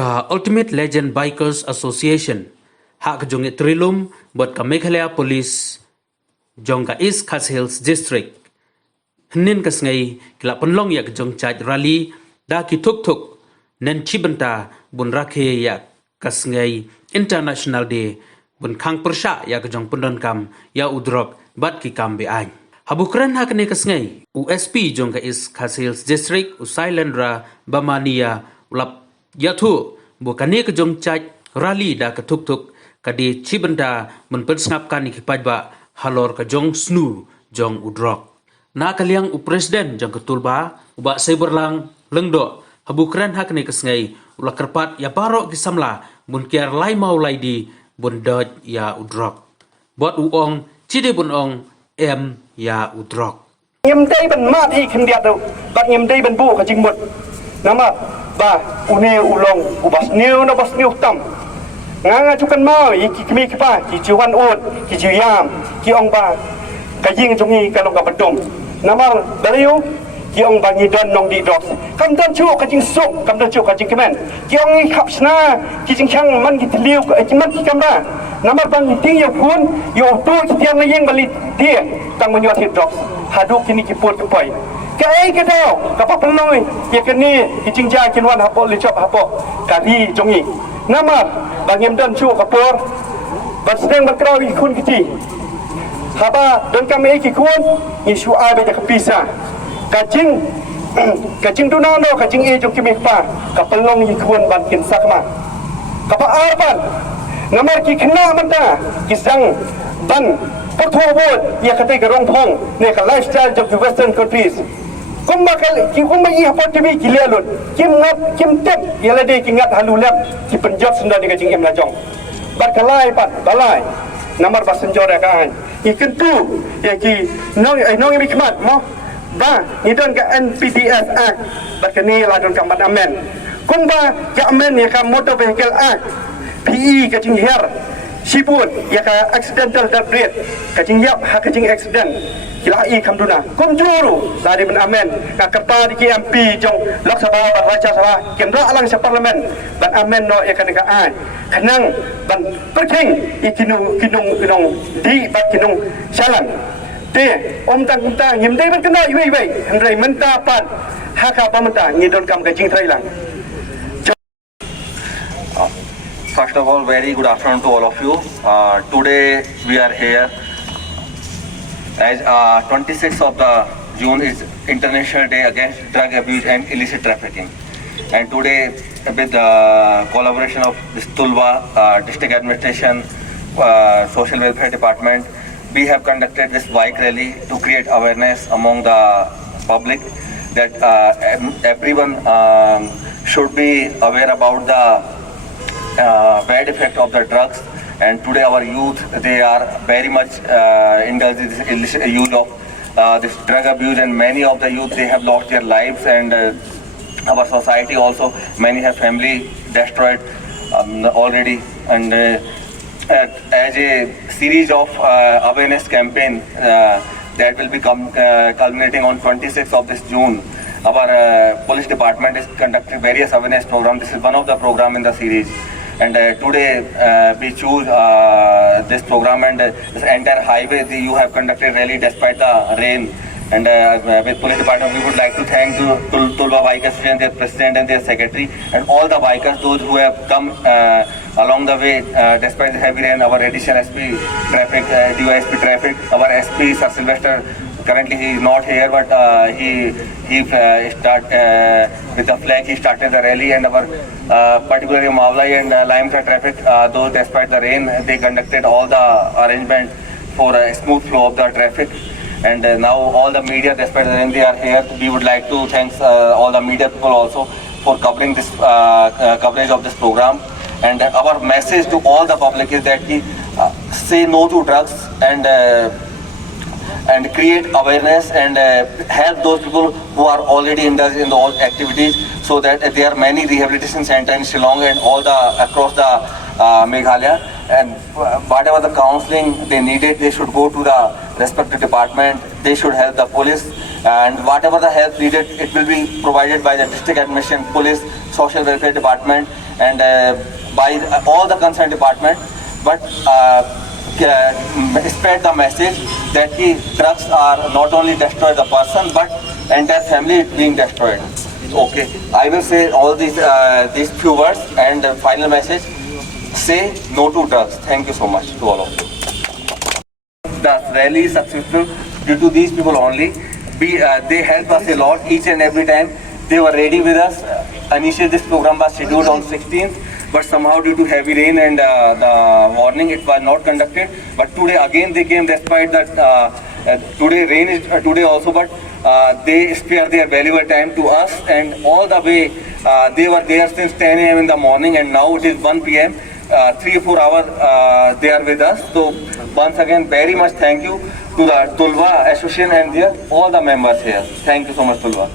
Ka Ultimate Legend Bikers Association hak jong itrilum buat ka Meghalaya Police jong ka East Khas Hills District. Hnin kas ngai kila penlong yak jong chaj rally da ki tuk tuk nen chibenta bun rakhe yak kas ngai International Day bun khang persha yak jong pendon kam ya udrok bat ki kam be ain. Habukran hak ne kas ngai USP jong ka East Khas Hills District Usailendra Bamania ulap yathu bukane ke jong chaj rally da ke tuk tuk kadi chibenda mun persngapkan ki pajba halor ke jong snu jong udrok na kaliang upresiden jong ke TULBA uba cyberlang lengdo habukran hak ne kesngai ula kerpat ya barok ki samla mun kiar lai mau lai di bun doj ya udrok bot uong chide bun ong em ya udrok Nhâm đây bên mát thì không đẹp đâu, bắt nhâm đây bên bu cả chính một, nắm à, ba, uneu ulong, ubas neu na bas neu tam, ngang chukan mau, iki kami kipa, ki juan ut, ki juyam, ki ong ba, kajing jungi kalau ka bedom, nama dariu, ki ong ba ni don nong di drok, kam don chu kajing sok, kam don chu kajing kemen, ki ong ni kapsna, ki jing chang man ki teliu, ki man ki kamera, nama bang ting yo pun, yo tu ki tiang na yeng balik dia, tang menyuat hit drok. Haduk kini kiput kepai. Kai ke tau, kapal peloi, ya kini kicingja kinwan hapo licop hapo, kari jongi. Nama bangim dan cu kapur, bersedang berkerau ikun kiti. Haba dan kami ikun, isu ai baca kepisa. Kacing tunano, kacing jong kimi pa, kapal long ikun bankin sakma. Kapal arban, nama ki kena mata, kisang ban. Pertubuhan ia kata gerong pong, ni ke lifestyle jom di Western countries. Kum bakal, kum bagi apa demi gilialut, kim ngop, kim tem, ia lade kingat halu lep, ki penjat senda di kacing em lajong. Barkalai pat, balai, namar basenjor kan. Ikan tu, ia ki nong yang mikmat, mo, ba, ni don ke NPDS Act, barkani ladon kambat amen. Kum ba, ke amen ia ke Motor Vehicle Act, PE kacing her. Sipun ya ka accidental death rate kacing yap ha kacing accident kila i kamduna kum juru lari men amen ka kepa di MP jong lok sabah raja sabah kendra alang sa parlimen ban amen no ya kanega an kanang ban perking ikinung di bat kinung salan te om tang nyem dei ban kena iwei hendrai menta pat ha ka pamenta ngidon kam kacing thailang. First of all, very good afternoon to all of you. Today we are here as 26th of the June is International Day Against Drug Abuse and Illicit Trafficking. And today, with the collaboration of this TULBA, District Administration, Social Welfare Department, we have conducted this bike rally to create awareness among the public that everyone should be aware about the bad effect of the drugs, and today our youth, they are very much indulged in this illicit use of this drug abuse, and many of the youth, they have lost their lives, and our society also, many have family destroyed already, and as a series of awareness campaign that will be culminating on 26th of this June. Our police department is conducting various awareness programs. This is one of the program in the series. And today we choose this program, and this entire highway you have conducted rally despite the rain. And with police department, we would like to thank TULBA Bike Association, their president and their secretary, and all the bikers, those who have come along the way despite the heavy rain. Our additional SP traffic, DYSP traffic, our SP Sir Sylvester. Currently he is not here, but he start with the flag. He started the rally, and our particularly Mawlai and Limca traffic, though despite the rain, they conducted all the arrangement for a smooth flow of the traffic. And now all the media, despite the rain, they are here. We would like to thank all the media people also for covering this coverage of this program. And our message to all the public is that we say no to drugs, and create awareness, and help those people who are already indulged in all activities, so that there are many rehabilitation centers in Shillong and all across the Meghalaya, and whatever the counseling they needed, they should go to the respective department. They should help the police, and whatever the help needed, it will be provided by the district administration, police, social welfare department, and by all the concerned department, but spread the message that the drugs are not only destroy the person but entire family is being destroyed. Okay, I will say all these few words and final message: say no to drugs. Thank you so much to all of you. The rally is successful due to these people only. They help us a lot each and every time. They were ready with us. Initially, this program was scheduled on 16th, but somehow due to heavy rain and the warning, it was not conducted. But today again they came despite that today rain is today also, but they spare their valuable time to us, and all the way they were there since 10 a.m. in the morning, and now it is 1 p.m. 3 or 4 hours they are with us. So once again, very much thank you to the TULBA Association and all the members here. Thank you so much, TULBA.